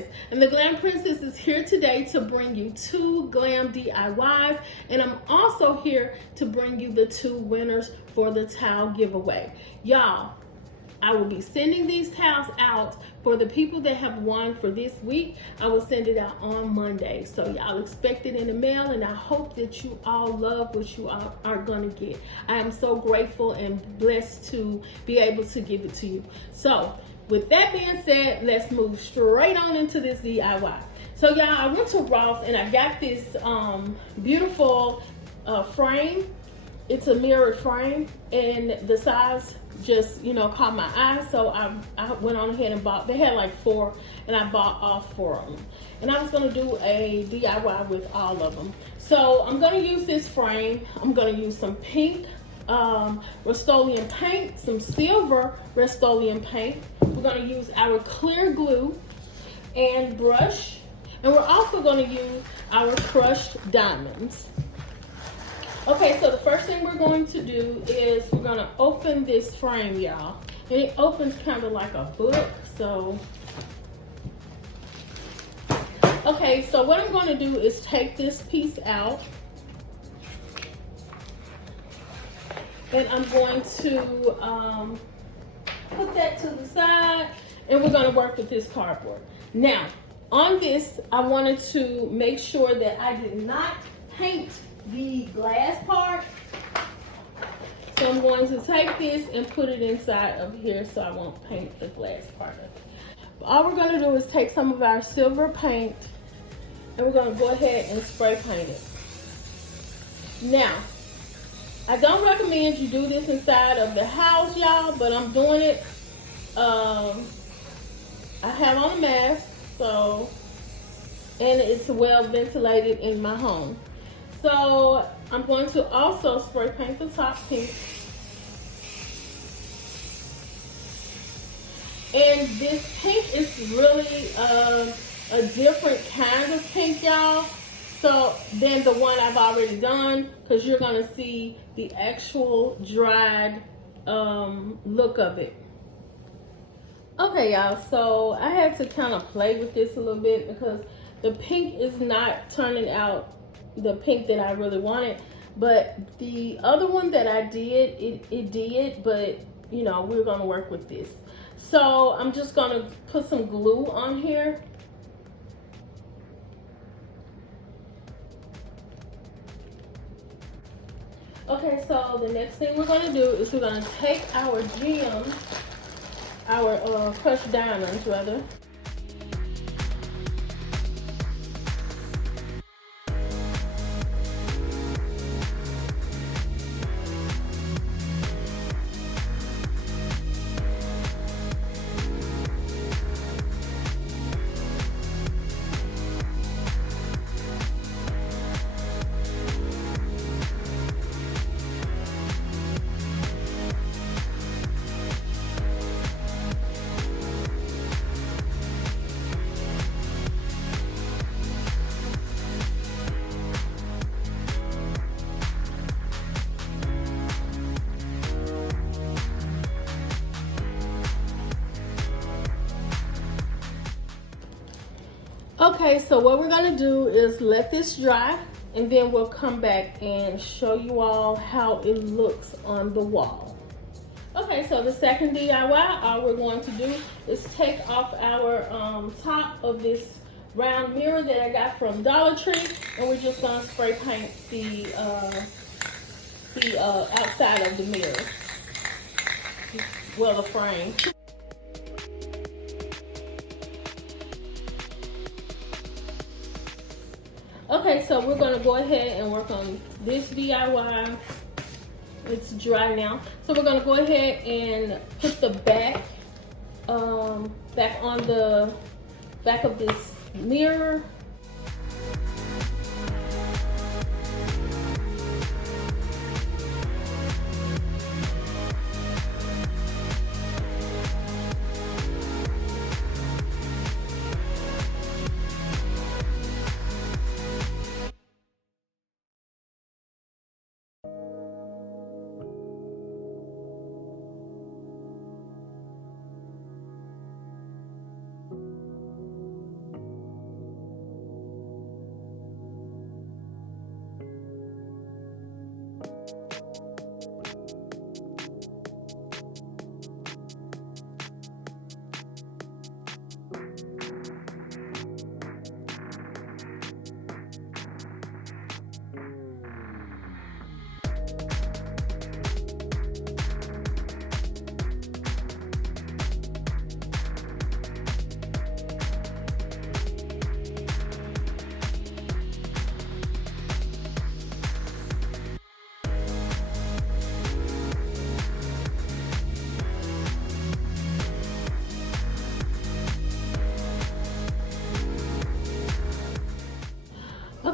Princess, and the Glam Princess is here today to bring you 2 Glam DIYs, and I'm also here to bring you the 2 winners for the towel giveaway. Y'all, I will be sending these towels out for the people that have won for this week. I will send it out on Monday. So y'all expect it in the mail, and I hope that you all love what you are gonna get. I am so grateful and blessed to be able to give it to you. So with that being said, let's move straight on into this DIY. So y'all, I went to Ross and I got this beautiful frame. It's a mirrored frame, and the size just, caught my eye. So I went on ahead and bought, they had like 4, and I bought all 4 of them. And I was gonna do a DIY with all of them. So I'm gonna use this frame. I'm gonna use some pink Rustoleum paint, some silver Rustoleum paint. We're gonna use our clear glue and brush. And we're also gonna use our crushed diamonds. Okay, so the first thing we're going to do is we're gonna open this frame, y'all. And it opens kind of like a book, so. Okay, so what I'm gonna do is take this piece out. And I'm going to put that to the side, and we're gonna work with this cardboard. Now, on this, I wanted to make sure that I did not paint the glass part. So I'm going to take this and put it inside of here so I won't paint the glass part of it. All we're gonna do is take some of our silver paint and we're gonna go ahead and spray paint it. Now, I don't recommend you do this inside of the house, y'all, but I'm doing it. I have on a mask, so, and it's well ventilated in my home. So I'm going to also spray paint the top pink. And this pink is really a different kind of pink, y'all. So than the one I've already done, because you're gonna see the actual dried look of it. Okay, y'all, so I had to kind of play with this a little bit because the pink is not turning out the pink that I really wanted, but the other one that I did, it did, but we're gonna work with this. So I'm just gonna put some glue on here. Okay, so the next thing we're gonna do is we're gonna take our gems, our crushed diamonds rather. Okay, so what we're gonna do is let this dry, and then we'll come back and show you all how it looks on the wall. Okay, so the second DIY, all we're going to do is take off our top of this round mirror that I got from Dollar Tree, and we're just gonna spray paint the outside of the mirror, well, the frame. Okay, so we're gonna go ahead and work on this DIY. It's dry now. So we're gonna go ahead and put the back on the back of this mirror.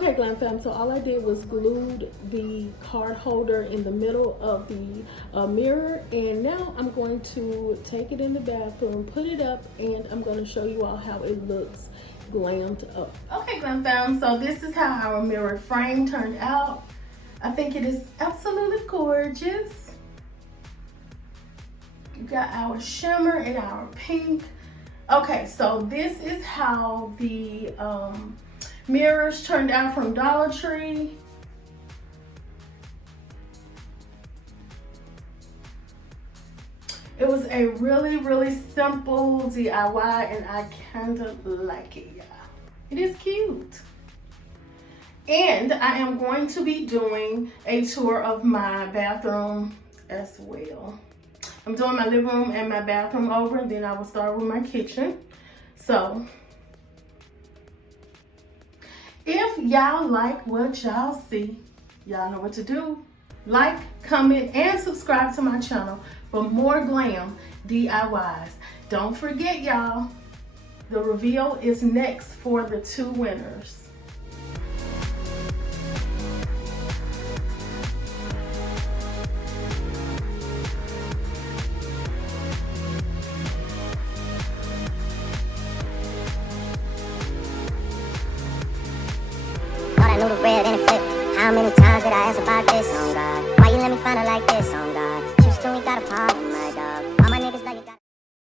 Okay, Glam fam, so all I did was glued the card holder in the middle of the mirror, and now I'm going to take it in the bathroom, put it up, and I'm going to show you all how it looks glammed up. Okay, Glam fam, so this is how our mirror frame turned out. I think it is absolutely gorgeous. You got our shimmer and our pink. Okay, so this is how the mirrors turned out from Dollar Tree. It was a really simple DIY, and I kind of like it, yeah. It is cute. And I am going to be doing a tour of my bathroom as well. I'm doing my living room and my bathroom over, and then I will start with my kitchen. So, if y'all like what y'all see, y'all know what to do. Like, comment, and subscribe to my channel for more glam DIYs. Don't forget, y'all, the reveal is next for the 2 winners. I knew the red and it flipped. How many times did I ask about this, oh God? Why you let me find her like this, oh God? Houston, we got a problem, man.